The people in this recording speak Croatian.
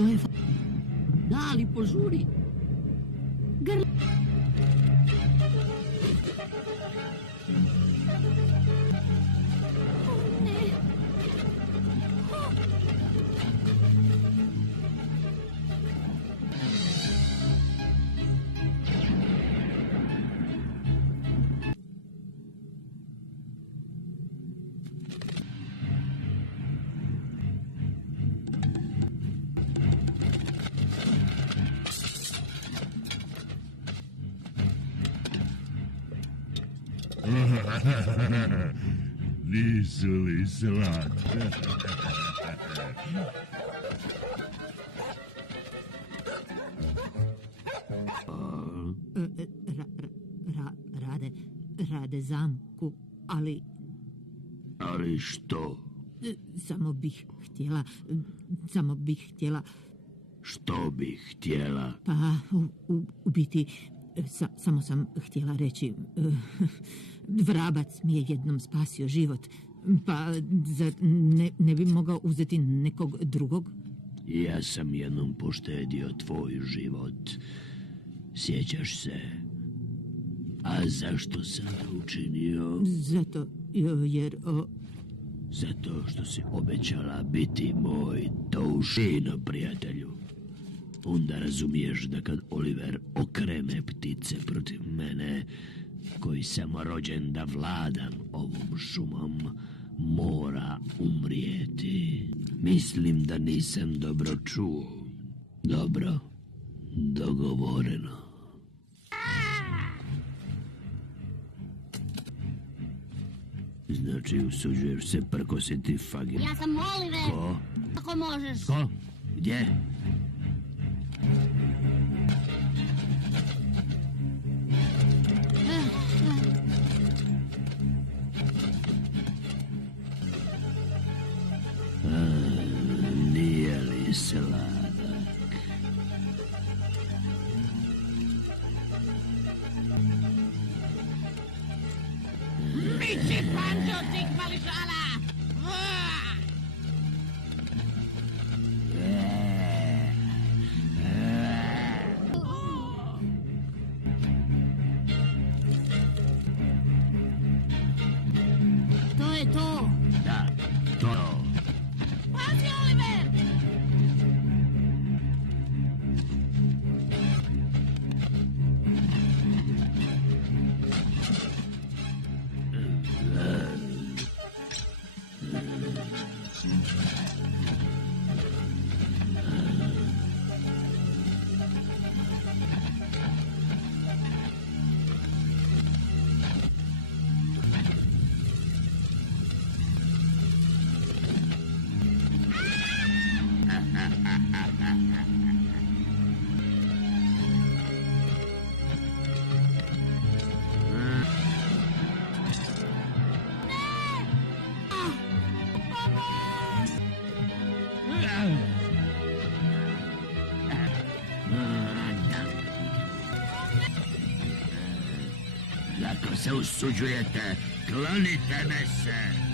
To je... Dali, požuri. Grl... Nisu li slatke? Rade zamku, ali... Ali što? Samo bih htjela... Što bih htjela? Pa, u biti, samo sam htjela reći, vrabac mi je jednom spasio život, pa zar ne bi mogao uzeti nekog drugog? Ja sam jednom poštedio tvoj život. Sjećaš se? A zašto sam to učinio? Zato, jer... Zato što si obećala biti moj Toušino, prijatelju. Onda razumiješ da kad Oliver okrene ptice protiv mene, koji sam rođen da vladam ovom šumom, mora umrijeti. Mislim da nisam dobro čuo. Dobro, dogovoreno. Znači, usuđuješ se prkositi Fagin. Ja sam Oliver. Ko? Ako možeš. Ko? Gdje? Nije li sladak? Miči panđo, tik mališala! To je to! Da, to. Pazi, Oliver! Ako se usuđujete, klonite me se.